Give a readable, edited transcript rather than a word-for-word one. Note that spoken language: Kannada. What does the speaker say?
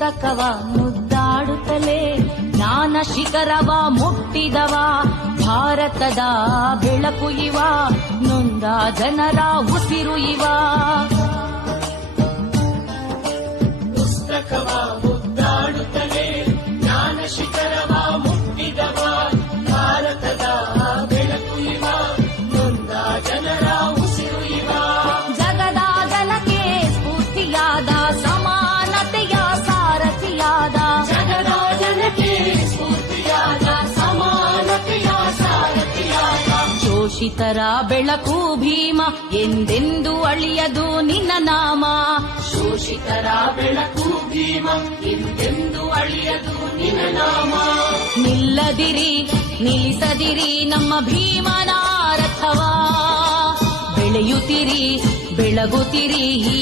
ಪುಸ್ತಕವ ಮುದ್ದಾಡುತ್ತಲೇ ಜ್ಞಾನ ಶಿಖರವ ಮುಟ್ಟಿದವ ಭಾರತದ ಬೆಳಕು ಇವ ನೊಂದ ಜನರ ಉಸಿರು ಇವ. ಪುಸ್ತಕವ ಮುದ್ದಾಡುತ್ತಲೇ ಜ್ಞಾನ ಶಿಖರವ ಮುಟ್ಟಿದವ ಭಾರತದ ಬೆಳಕು ಇವ ನೊಂದ ಜನರ ಉಸಿರು ಇವ. ಜಗದ ಜನಕ್ಕೆ ಸ್ಫೂರ್ತಿಯಾದ ಸಮಾನತೆಯ ಸಾರಥಿಯಾದ ಜಗದ ಜನಕ್ಕೆ ಸ್ಫೂರ್ತಿಯಾದ ಸಮಾನತೆಯ ಸಾರಥಿಯಾದ ಶೋಷಿತರ ಬೆಳಕು ಭೀಮ ಎಂದೆಂದು ಅಳಿಯದು ನಿನ್ನ ನಾಮ. ಶೋಷಿತರ ಬೆಳಕು ಭೀಮ ಎಂದೆಂದು ಅಳಿಯದು ನಿನ್ನ ನಾಮ. ನಿಲ್ಲದಿರಿ ನಿಲ್ಲಿಸದಿರಿ ನಮ್ಮ ಭೀಮನ ರಥವ ಬೆಳೆಯುತ್ತಿರಿ ಬೆಳಗುತ್ತಿರಿ ಈ